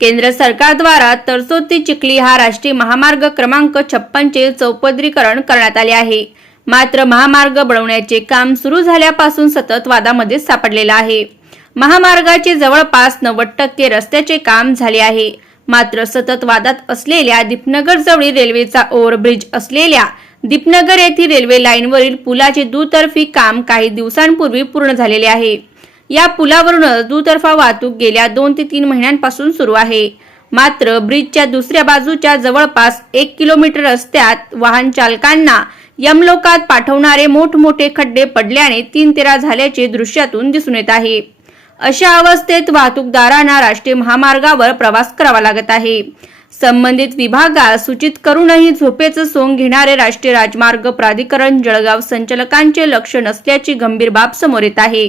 केंद्र सरकारद्वारा तरसोद ते चिखली हा राष्ट्रीय महामार्ग क्रमांक छप्पनचे चौपदरीकरण करण्यात आले आहे. मात्र महामार्ग बनवण्याचे काम सुरू झाल्यापासून सतत वादामध्ये सापडलेला आहे. महामार्गाचे जवळपास नव्वद टक्के रस्त्याचे काम झाले आहे. मात्र सतत वादात असलेल्या दीपनगर जवळील रेल्वेचा ओव्हरब्रिज असलेल्या दीपनगर येथील रेल्वे लाईनवरील पुलाचे दुतर्फी काम काही दिवसांपूर्वी पूर्ण झालेले आहे. या पुलावरूनच दुतर्फा वाहतूक गेल्या दोन ते तीन महिन्यांपासून सुरू आहे. मात्र ब्रिजच्या दुसऱ्या बाजूच्या जवळपास एक किलोमीटर रस्त्यात वाहन चालकांना यमलोकात पाठवणारे मोठमोठे खड्डे पडल्याने तीन तेरा झाल्याचे दृश्यातून दिसून येत आहे. अशा अवस्थेत वाहतूकदारांना राष्ट्रीय महामार्गावर प्रवास करावा लागत आहे. संबंधित विभागास सूचित करूनही झोपेचं सोंग घेणारे राष्ट्रीय राजमार्ग प्राधिकरण जळगाव संचालकांचे लक्ष नसल्याची गंभीर बाब समोर येत आहे.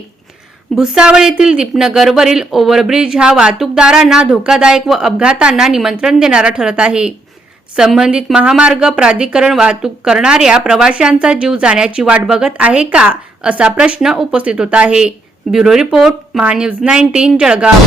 भुसावळ येथील दीपनगरवरील ओव्हरब्रिज हा वाहतूकदारांना धोकादायक व अपघातांना निमंत्रण देणारा ठरत आहे. संबंधित महामार्ग प्राधिकरण वाहतूक करणाऱ्या प्रवाशांचा जीव जाण्याची वाट बघत आहे का असा प्रश्न उपस्थित होत आहे. Bureau report MahaNews nineteen Jalgaon.